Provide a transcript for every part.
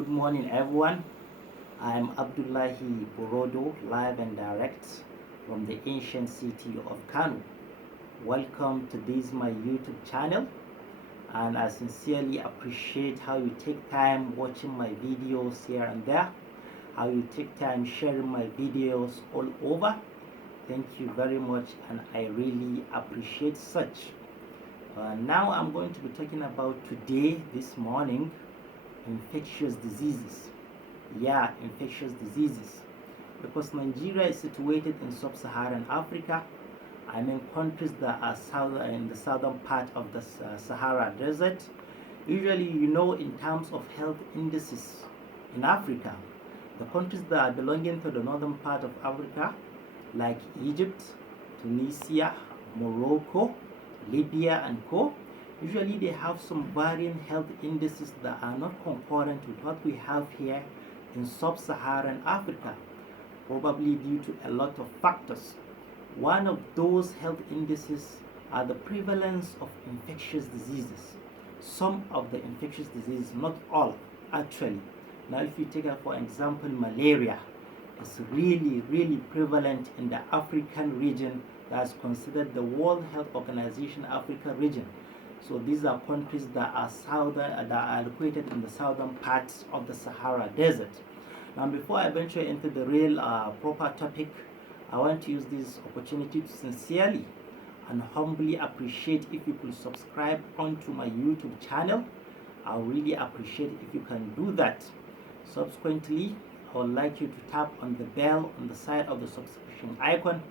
Good morning, everyone. I'm Abdullahi Borodo, live and direct from the ancient city of Kano. Welcome to this my YouTube channel, and I sincerely appreciate how you take time watching my videos here and there, how you take time sharing my videos all over. Thank you very much, and I really appreciate such. Now I'm going to be talking about today, this morning, infectious diseases. Yeah, infectious diseases. Because Nigeria is situated in sub-Saharan Africa, I mean countries that are in the southern part of the Sahara Desert. Usually, in terms of health indices in Africa, the countries that are belonging to the northern part of Africa, like Egypt, Tunisia, Morocco, Libya, and co. Usually they have some varying health indices that are not concurrent with what we have here in sub-Saharan Africa, probably due to a lot of factors. One of those health indices are the prevalence of infectious diseases. Some of the infectious diseases, not all actually. Now if you take for example malaria, is really prevalent in the African region that's considered the World Health Organization Africa region. So these are countries that are located in the southern parts of the Sahara Desert. Now before I venture into the real proper topic, I want to use this opportunity to sincerely and humbly appreciate if you could subscribe onto my YouTube channel. I really appreciate if you can do that. Subsequently, I would like you to tap on the bell on the side of the subscription icon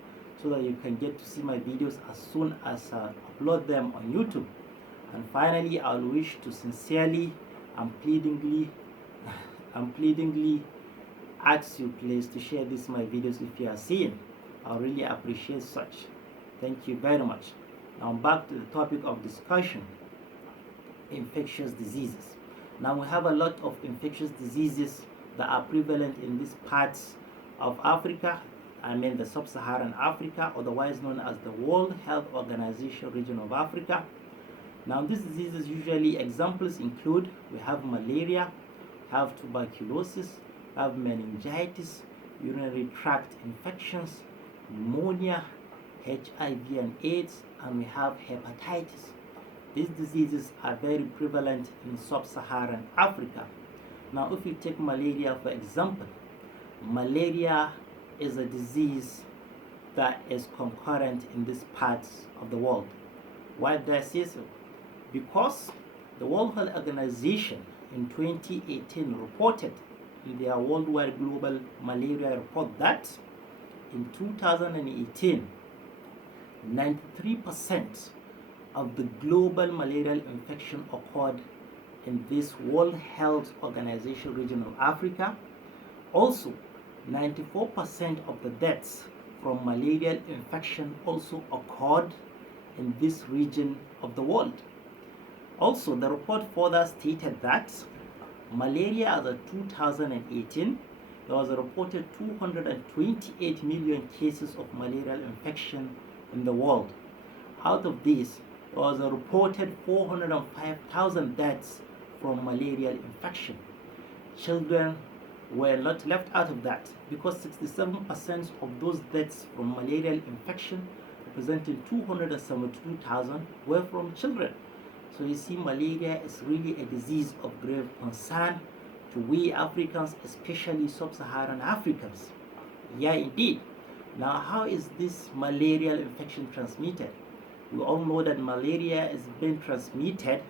so that you can get to see my videos as soon as I upload them on YouTube. And finally, I will wish to sincerely and pleadingly ask you please to share my videos if you are seeing. I really appreciate such. Thank you very much. Now back to the topic of discussion, infectious diseases. Now we have a lot of infectious diseases that are prevalent in these parts of Africa, I mean the sub-Saharan Africa, otherwise known as the World Health Organization region of Africa. Now these diseases, usually examples include, we have malaria, we have tuberculosis, we have meningitis, urinary tract infections, pneumonia, HIV and AIDS, and we have hepatitis. These diseases are very prevalent in sub-Saharan Africa. Now if you take malaria for example, malaria is a disease that is concurrent in these parts of the world. Why did I say so? Because the World Health Organization in 2018 reported in their worldwide global malaria report that in 2018, 93% of the global malarial infection occurred in this World Health Organization region of Africa. Also, 94% of the deaths from malarial infection also occurred in this region of the world. Also, the report further stated that malaria as of 2018, there was a reported 228 million cases of malarial infection in the world. Out of this, there was a reported 405,000 deaths from malarial infection. Children were not left out of that because 67% of those deaths from malarial infection, representing 272,000, were from children. So you see, malaria is really a disease of grave concern to we Africans, especially sub-Saharan Africans. Yeah, indeed. Now, how is this malarial infection transmitted? We all know that malaria is being transmitted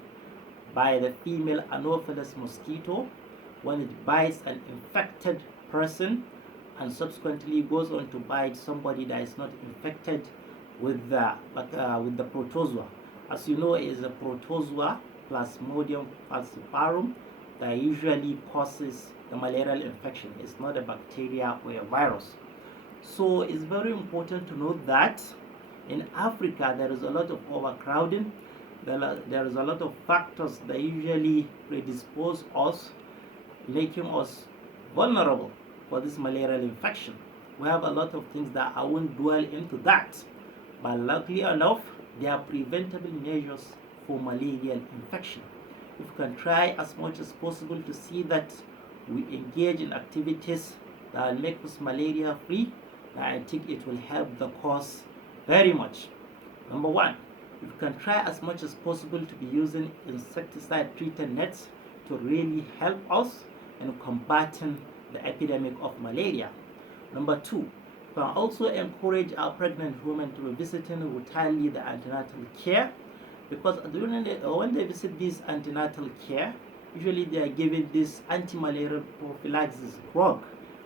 by the female Anopheles mosquito when it bites an infected person and subsequently goes on to bite somebody that is not infected with the protozoa. As you know, it is a protozoa, Plasmodium falciparum, that usually causes the malarial infection. It's not a bacteria or a virus. So it's very important to note that in Africa there is a lot of overcrowding. There is a lot of factors that usually predispose us, making us vulnerable for this malarial infection. We have a lot of things that I won't dwell into that, but luckily enough, there are preventable measures for malarial infection. If you can try as much as possible to see that we engage in activities that will make us malaria free, I think it will help the cause very much. Number one, you can try as much as possible to be using insecticide treated nets to really help us in combating the epidemic of malaria. Number two, you can also encourage our pregnant women to be visiting routinely the antenatal care, because when they visit this antenatal care, usually they are given this anti-malarial prophylaxis drug.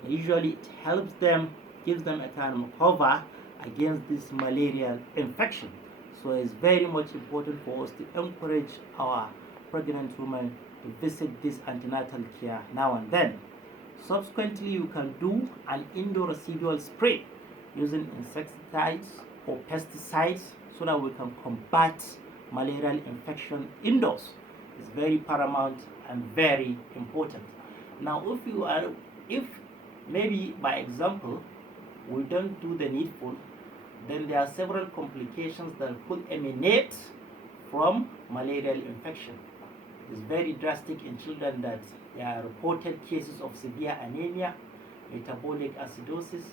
Usually it helps them, gives them a kind of cover against this malarial infection. So it's very much important for us to encourage our pregnant women to visit this antenatal care now and then. Subsequently, you can do an indoor residual spray using insecticides or pesticides so that we can combat malarial infection indoors. It's very paramount and very important. Now, if maybe by example we don't do the needful, then there are several complications that could emanate from malarial infection. It's very drastic in children that there are reported cases of severe anemia, metabolic acidosis,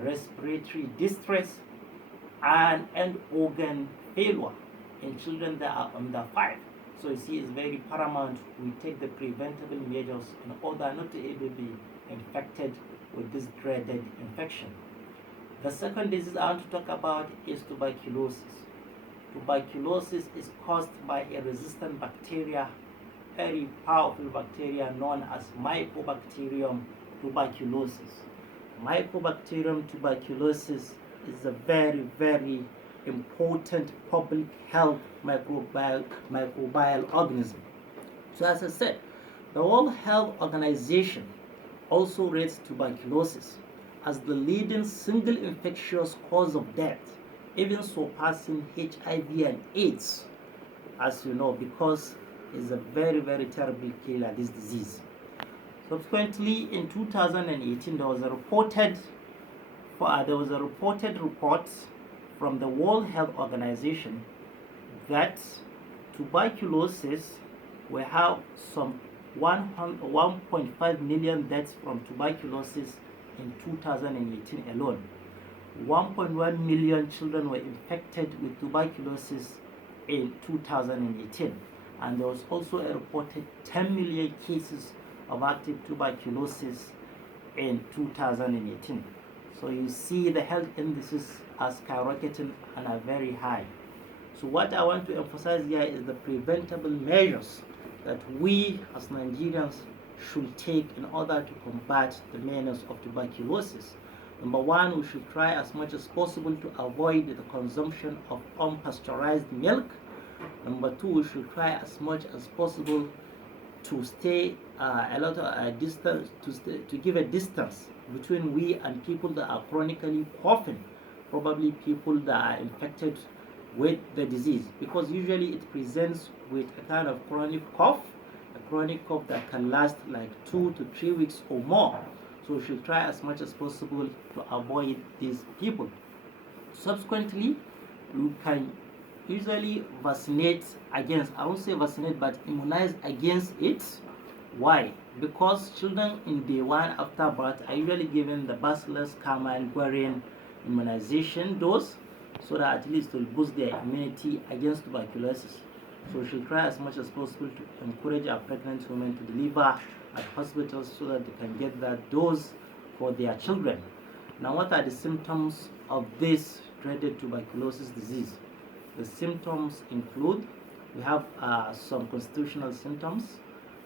respiratory distress, and organ failure in children that are under 5. So you see, it's very paramount we take the preventable measures in order not to ever be infected with this dreaded infection. The second disease I want to talk about is tuberculosis. Tuberculosis is caused by a resistant bacteria, very powerful bacteria known as Mycobacterium tuberculosis. Mycobacterium tuberculosis is a very, very important public health microbial organism. So as I said, the World Health Organization also rates tuberculosis as the leading single infectious cause of death, even surpassing HIV and AIDS, as you know, because it's a very, very terrible killer, this disease. Subsequently, in 2018, there was a reported report from the World Health Organization that tuberculosis will have some 1.5 million deaths from tuberculosis in 2018 alone. 1.1 million children were infected with tuberculosis in 2018, and there was also a reported 10 million cases of active tuberculosis in 2018. So you see the health indices are skyrocketing and are very high. So what I want to emphasize here is the preventable measures that we as Nigerians should take in order to combat the menace of tuberculosis. Number one, we should try as much as possible to avoid the consumption of unpasteurized milk. Number two, we should try as much as possible to stay a lot of distance, to give a distance between we and people that are chronically coughing, probably people that are infected with the disease, because usually it presents with a kind of chronic cough that can last like 2 to 3 weeks or more. So we should try as much as possible to avoid these people. Subsequently, you can usually vaccinate against, I won't say vaccinate, but immunize against it. Why? Because children in day one after birth are usually given the Bacillus calmette-guerin immunization dose, so that at least it will boost their immunity against tuberculosis. So we should try as much as possible to encourage our pregnant women to deliver at hospitals so that they can get that dose for their children. Now, what are the symptoms of this dreaded tuberculosis disease? The symptoms include, we have some constitutional symptoms,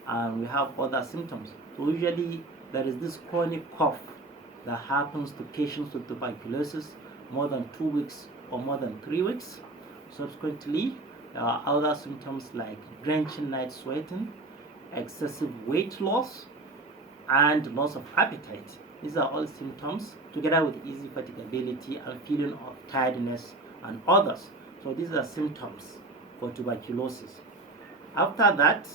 and we have other symptoms. So usually there is this chronic cough that happens to patients with tuberculosis more than 2 weeks or more than 3 weeks. Subsequently, there are other symptoms like drenching night sweating, excessive weight loss, and loss of appetite. These are all symptoms, together with easy fatigability and feeling of tiredness and others. So these are symptoms for tuberculosis. After that,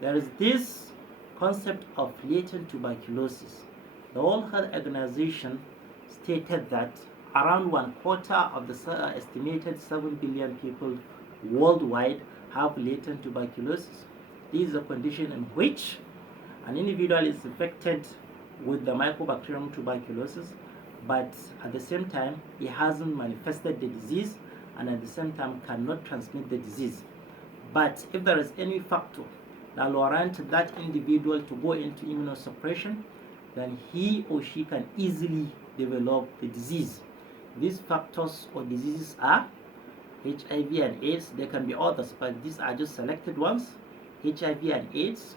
there is this concept of latent tuberculosis. The World Health Organization stated that around 1/4 of the estimated 7 billion people worldwide have latent tuberculosis. This is a condition in which An individual is infected with the mycobacterium tuberculosis, but at the same time he hasn't manifested the disease, and at the same time cannot transmit the disease. But if there is any factor that will warrant that individual to go into immunosuppression, then he or she can easily develop the disease. These factors or diseases are HIV and AIDS. There can be others, but these are just selected ones. HIV and AIDS,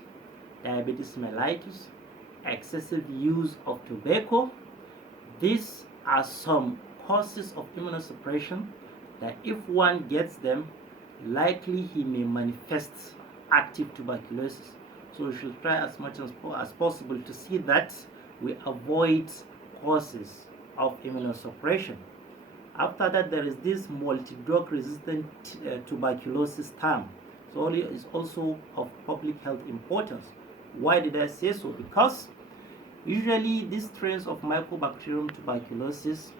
diabetes mellitus, excessive use of tobacco. These are some causes of immunosuppression that if one gets them, likely he may manifest active tuberculosis. So we should try as much as possible to see that we avoid causes of immunosuppression. After that, there is this multi-drug resistant tuberculosis term. So it is also of public health importance. Why did I say so? Because usually these strains of mycobacterium tuberculosis,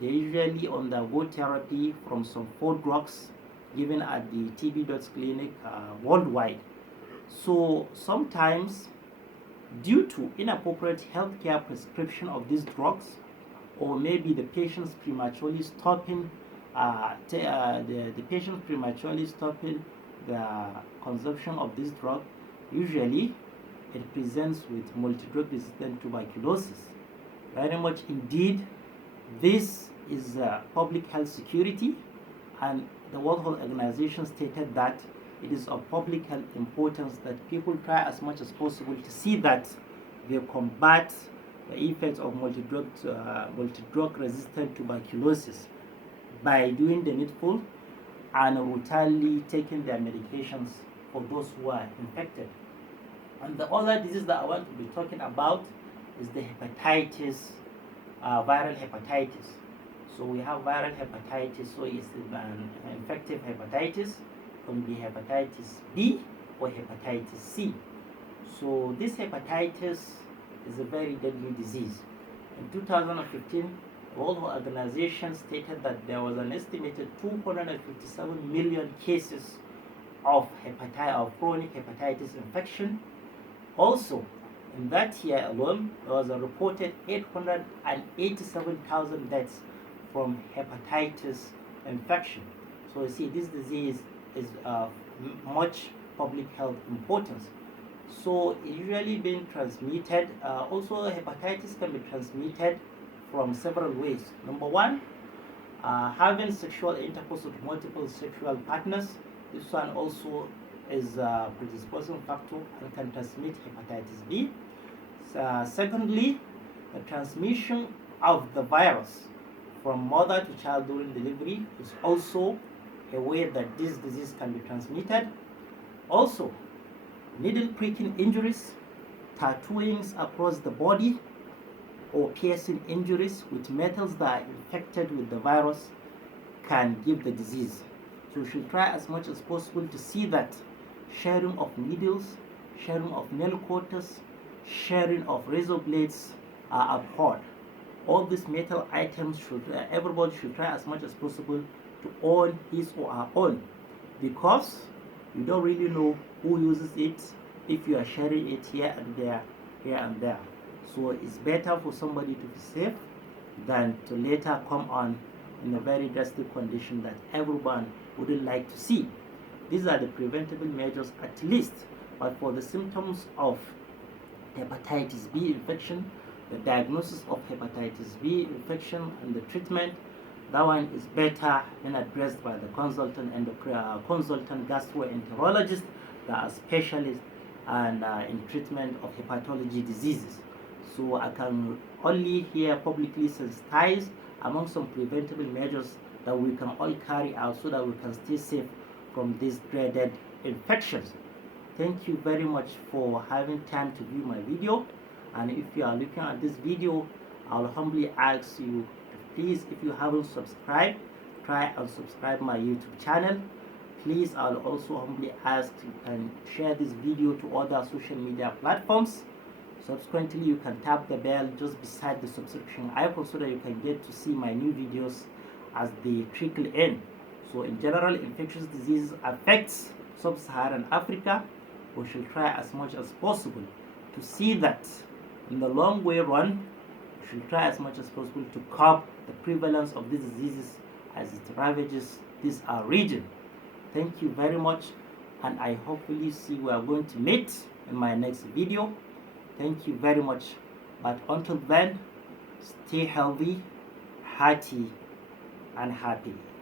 they usually undergo therapy from some 4 drugs given at the TB clinic worldwide. So sometimes, due to inappropriate healthcare prescription of these drugs, or maybe the patients prematurely stopping the patient prematurely stopping the consumption of this drug, usually it presents with multi-drug resistant tuberculosis. Very much indeed, this is public health security, and the World Health Organization stated that it is of public health importance that people try as much as possible to see that they combat the effects of multi-drug resistant tuberculosis by doing the needful and routinely taking their medications for those who are infected. And the other disease that I want to be talking about is the hepatitis, viral hepatitis. So we have viral hepatitis, so it's an infective hepatitis, can be hepatitis B or hepatitis C. So this hepatitis is a very deadly disease. In 2015, the World Health Organization stated that there was an estimated 257 million cases of chronic hepatitis infection. Also, in that year alone, there was a reported 887,000 deaths from hepatitis infection. So you see, this disease is of much public health importance. So usually being transmitted, also hepatitis can be transmitted from several ways. Number one, having sexual intercourse with multiple sexual partners. This one also is a predisposing factor and can transmit hepatitis B. Secondly, the transmission of the virus from mother to child during delivery is also a way that this disease can be transmitted. Also, needle pricking injuries, tattooings across the body, or piercing injuries with metals that are infected with the virus can give the disease. So we should try as much as possible to see that sharing of needles, sharing of nail cutters, sharing of razor blades are abhorred. All these metal items everybody should try as much as possible to own his or her own, because you don't really know who uses it if you are sharing it here and there, here and there. So it's better for somebody to be safe than to later come on in a very drastic condition that everyone wouldn't like to see. These are the preventable measures at least. But for the symptoms of hepatitis B infection, the diagnosis of hepatitis B infection and the treatment, that one is better when addressed by the consultant and the consultant gastroenterologist that are specialists and in treatment of hepatology diseases. So I can only here publicly sensitize among some preventable measures that we can all carry out so that we can stay safe from these dreaded infections. Thank you very much for having time to view my video, and if you are looking at this video, I'll humbly ask you, please, if you haven't subscribed, try and subscribe my YouTube channel. Please, I'll also humbly ask you can share this video to other social media platforms. Subsequently, you can tap the bell just beside the subscription icon so that you can get to see my new videos as they trickle in. So in general, infectious diseases affects sub-Saharan Africa. We should try as much as possible to see that in the long way run, we should try as much as possible to curb the prevalence of these diseases as it ravages this our region. Thank you very much, and I hopefully see we are going to meet in my next video. Thank you very much. But until then, stay healthy, hearty, and happy.